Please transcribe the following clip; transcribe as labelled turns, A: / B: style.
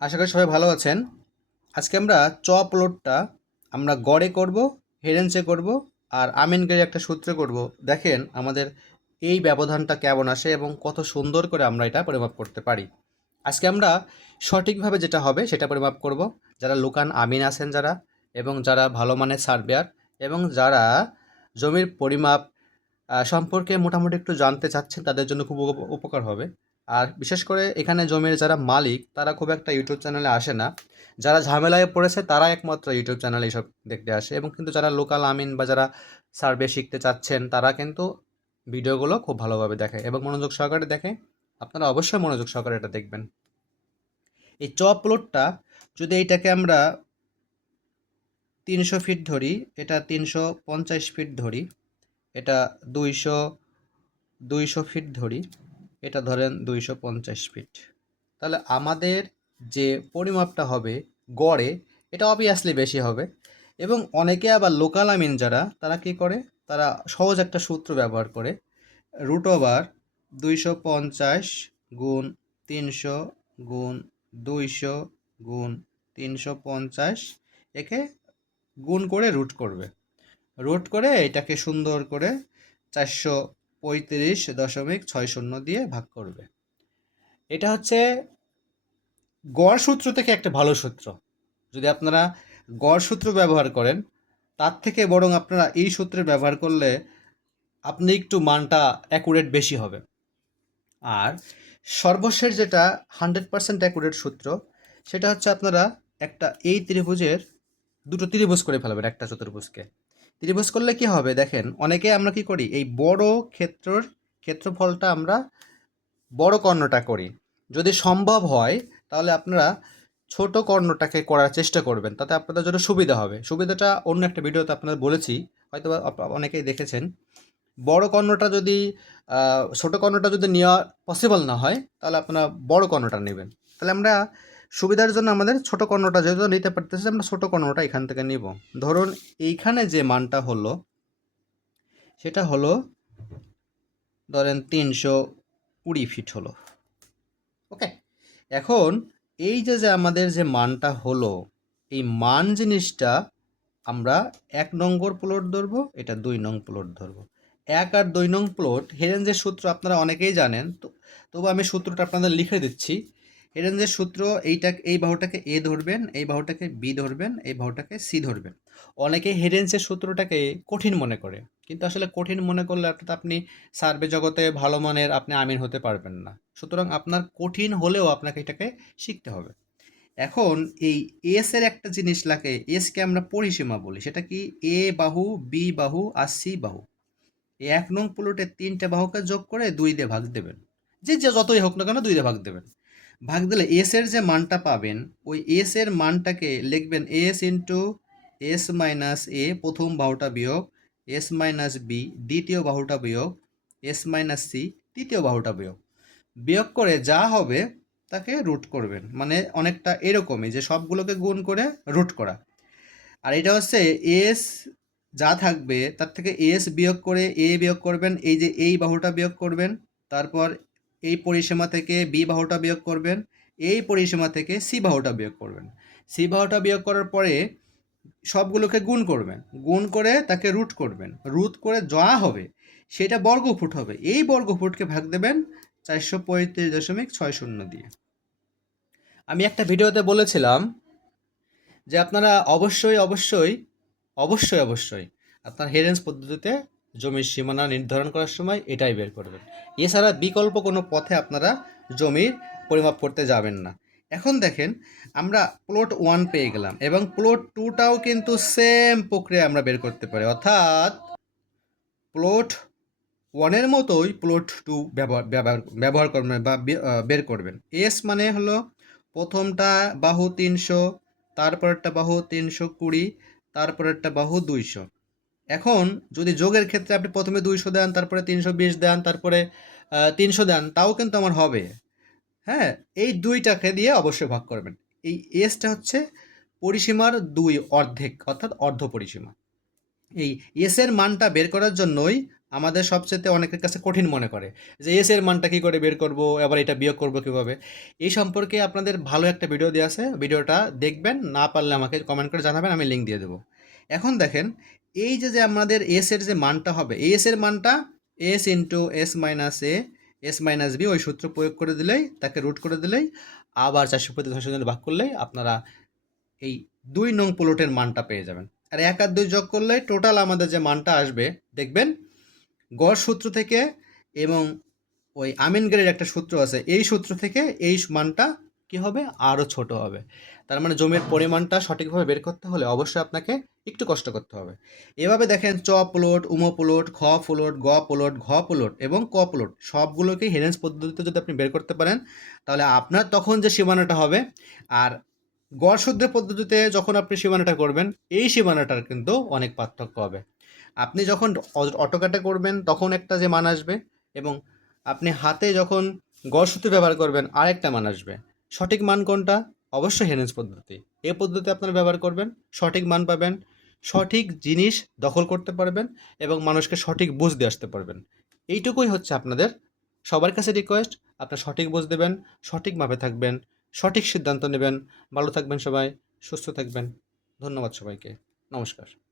A: আশা করি সবাই ভালো আছেন। আজকে আমরা চপ লোডটা আমরা গড়ে করব হেরেন্সে করব আর আমিনগারি একটা সূত্রে করব। দেখেন আমাদের এই ব্যবধানটা কেমন আসে এবং কত সুন্দর করে আমরা এটা পরিমাপ করতে পারি। আজকে আমরা সঠিকভাবে যেটা হবে সেটা পরিমাপ করব। যারা লোকান আমিন আছেন যারা এবং যারা ভালো মানের সার্ভেয়ার এবং যারা জমির পরিমাপ সম্পর্কে মোটামুটি একটু জানতে চাচ্ছেন তাদের জন্য খুব উপ- উপকার হবে। আর বিশেষ করে এখানে জমির যারা মালিক, তারা খুব একটা ইউটিউব চ্যানেলে আসে না। যারা ঝামেলায় পড়েছে, তারা একমাত্র ইউটিউব চ্যানেলে এইসব দেখতে আসে এবং কিন্তু যারা লোকাল আমিন বা যারা সার্ভে শিখতে চাচ্ছেন, তারা কিন্তু ভিডিওগুলো খুব ভালোভাবে দেখে এবং মনোযোগ সহকারে দেখে। আপনারা অবশ্যই মনোযোগ সহকারে এটা দেখবেন। এই চপ প্লটটা যদি এইটাকে আমরা তিনশো ফিট ধরি, এটা তিনশো পঞ্চাশ ফিট ধরি, এটা দুইশো দুইশো ফিট ধরি এটা ধরেন দুইশো পঞ্চাশ ফিট তাহলে আমাদের যে পরিমাপটা হবে গড়ে, এটা অবভিয়াসলি বেশি হবে। এবং অনেকে আবার লোকাল আমিন যারা, তারা কি করে? তারা সহজ একটা সূত্র ব্যবহার করে। রুট ওভার দুইশো পঞ্চাশ গুণ তিনশো গুণ দুইশো গুণ তিনশো পঞ্চাশ, একে গুণ করে রুট করবে। রুট করে এটাকে সুন্দর করে চারশো পঁয়ত্রিশ দশমিক ছয় শূন্য দিয়ে ভাগ করবে। এটা হচ্ছে গড় সূত্র থেকে একটা ভালো সূত্র। যদি আপনারা গড় সূত্র ব্যবহার করেন, তার থেকে বরং আপনারা এই সূত্রে ব্যবহার করলে আপনি একটু মানটা অ্যাকুরেট বেশি হবে। আর সর্বশেষ যেটা হান্ড্রেড পার্সেন্ট অ্যাকুরেট সূত্র, সেটা হচ্ছে আপনারা একটা এই ত্রিভুজের দুটো ত্রিভুজ করে ফেলবেন একটা চতুর্ভুজকে। ত্রিভুজ করলে কি হবে? দেখেন, অনেকে আমরা কি করি? এই বড় ক্ষেত্রর, ক্ষেত্রফলটা আমরা বড় কর্ণটা করি। যদি সম্ভব হয়, তাহলে আপনারা ছোট কর্ণটাকে করার চেষ্টা করবেন। তাতে আপনাদের জন্য সুবিধা হবে। সুবিধাটা অন্য একটা ভিডিওতে আপনাদের বলেছি। হয়তো অনেকেই দেখেছেন। বড় কর্ণটা যদি ছোট কর্ণটা যদি নেওয়া পসিবল না হয়, তাহলে আপনারা বড় কর্ণটা নেবেন। তাহলে আমরা সুবিধার জন্য আমাদের ছোট কর্ণটা যেহেতু নিতে পারতেছি, আমরা ছোট কর্ণটা এখান থেকে নিব। ধরুন এইখানে যে মানটা হলো, সেটা হলো ধরেন তিনশো কুড়ি ফিট হলো। ওকে? এখন এই যে যে আমাদের যে মানটা হলো, এই মান জিনিসটা আমরা এক নম্বর প্লট ধরবো, এটা দুই নং প্লট ধরবো। এক আর দুই নং প্লট, হেরেন যে সূত্র আপনারা অনেকেই জানেন, তো তবু আমি সূত্রটা আপনাদের লিখে দিচ্ছি। হেরেঞ্জের সূত্র এইটা এই বাহুটাকে এ ধরবেন, এই বাহুটাকে বি ধরবেন, এই বাহুটাকে সি ধরবেন। অনেকে হেরেঞ্জের সূত্রটাকে কঠিন মনে করে, কিন্তু আসলে কঠিন মনে করলে অর্থাৎ আপনি সার্ভে জগতে ভালো মানের আপনি আমিন হতে পারবেন না। সুতরাং আপনার কঠিন হলেও আপনাকে এটাকে শিখতে হবে। এখন এই এস এর একটা জিনিস লাগে এসকে আমরা পরিসীমা বলি, সেটা কি এ বাহু, বি বাহু আর সি বাহু। এক নং প্লটে তিনটে বাহুকে যোগ করে দুই দিয়ে ভাগ দেবেন। যে যে যতই হোক না কেন দুই দিয়ে ভাগ দেবেন। ভাগ দিলে এস এর যে মানটা পাবেন, ওই এস এর মানটাকে লিখবেন S into S minus A প্রথম বাহুটা বিয়োগ এস মাইনাস বি দ্বিতীয় বাহুটা বিয়োগ এস মাইনাস সি তৃতীয় বাহুটা বিয়োগ। বিয়োগ করে যা হবে, তাকে রুট করবেন। মানে অনেকটা এরকমই যে সবগুলোকে গুণ করে রুট করা। আর এটা হচ্ছে এস যা থাকবে, তার থেকে এস বিয়োগ করে এ বিয়োগ করবেন, এই যে এই বাহুটা বিয়োগ করবেন, তারপর এই পরিসীমা থেকে বি বাহুটা বিয়োগ করবেন, এই পরিসীমা থেকে সি বাহুটা বিয়োগ করবেন। সি বাহুটা বিয়োগ করার পরে সবগুলোকে গুণ করবেন। গুণ করে তাকে রুট করবেন। রুট করে যা হবে, সেটা বর্গফুট হবে। এই বর্গফুটকে ভাগ দেবেন চারশো পঁয়ত্রিশ দশমিক ছয় শূন্য দিয়ে। আমি একটা ভিডিওতে বলেছিলাম যে আপনারা অবশ্যই অবশ্যই অবশ্যই অবশ্যই আপনার হেরেন্স পদ্ধতিতে জমির সীমানা নির্ধারণ করার সময় এটাই বের করবেন। এছাড়া বিকল্প কোনো পথে আপনারা জমির পরিমাপ করতে যাবেন না। এখন দেখেন, আমরা প্লট ওয়ান পেয়ে গেলাম এবং প্লট টুটাও কিন্তু সেম প্রক্রিয়া আমরা বের করতে পারি। অর্থাৎ প্লট ওয়ানের মতোই প্লট টু ব্যবহার ব্যবহার করবেন বা বের করবেন। এস মানে হলো প্রথমটা বাহু তিনশো, তারপরেরটা বাহু তিনশো কুড়ি, তারপরেরটা বাহু দুইশো। এখন যদি যোগের ক্ষেত্রে আপনি প্রথমে দুইশো দেন, তারপরে তিনশো বিশ দেন, তারপরে তিনশো দেন, তাও কিন্তু আমার হবে। হ্যাঁ এই দুইটাকে দিয়ে অবশ্যই ভাগ করবেন। এই এসটা হচ্ছে পরিসীমার দুই অর্ধেক, অর্থাৎ অর্ধ পরিসীমা। এই এস এর মানটা বের করার জন্যই আমাদের সবচেয়ে অনেকের কাছে কঠিন মনে করে যে এস এর মানটা কী করে বের করব, আবার এটা বিয়োগ করব কীভাবে? এই সম্পর্কে আপনাদের ভালো একটা ভিডিও দেওয়া আছে। ভিডিওটা দেখবেন, না পারলে আমাকে কমেন্ট করে জানাবেন, আমি লিঙ্ক দিয়ে দেবো। এখন দেখেন, এই যে যে আমাদের এস এর যে মানটা হবে এস এর মানটা S into S minus A S minus B ওই সূত্র প্রয়োগ করে দিলেই, তাকে রুট করে দিলেই, আবার চারশো প্রতি জন্য ভাগ করলেই আপনারা এই দুই নং প্লটের মানটা পেয়ে যাবেন। আর এক আর দুই যোগ করলে টোটাল আমাদের যে মানটা আসবে, দেখবেন, গড় সূত্র থেকে এবং ওই আমিন গ্রেড একটা সূত্র আছে, এই সূত্র থেকে এই মানটা কি হবে? আরও ছোট হবে। তার মানে জমির পরিমাণটা সঠিকভাবে বের করতে হলে অবশ্যই আপনাকে একটু কষ্ট করতে হবে। এভাবে দেখেন চ প্লট উম প্লট খ প্লট গ প্লট ঘ প্লট এবং ক প্লট সবগুলোকে হেরেন্স পদ্ধতিতে যদি আপনি বের করতে পারেন, তাহলে আপনার তখন যে সীমানাটা হবে আর গড় শুদ্ধ পদ্ধতিতে যখন আপনি সীমানাটা করবেন, এই সীমানাটার কিন্তু অনেক পার্থক্য হবে। আপনি যখন অটোকাটে করবেন, তখন একটা যে মান আসবে এবং আপনি হাতে যখন গড় সূত্র ব্যবহার করবেন, আরেকটা মান আসবে। সঠিক মান কোনটা? অবশ্যই হেনেন্স পদ্ধতি। এ পদ্ধতি আপনারা ব্যবহার করবেন, সঠিক মান পাবেন, সঠিক জিনিস দখল করতে পারবেন এবং মানুষকে সঠিক বুঝ দিয়ে আসতে পারবেন। এইটুকুই হচ্ছে আপনাদের সবার কাছে রিকোয়েস্ট আপনার সঠিক বুঝ দেবেন, সঠিক সঠিকভাবে থাকবেন, সঠিক সিদ্ধান্ত নেবেন। ভালো থাকবেন সবাই, সুস্থ থাকবেন। ধন্যবাদ সবাইকে। নমস্কার।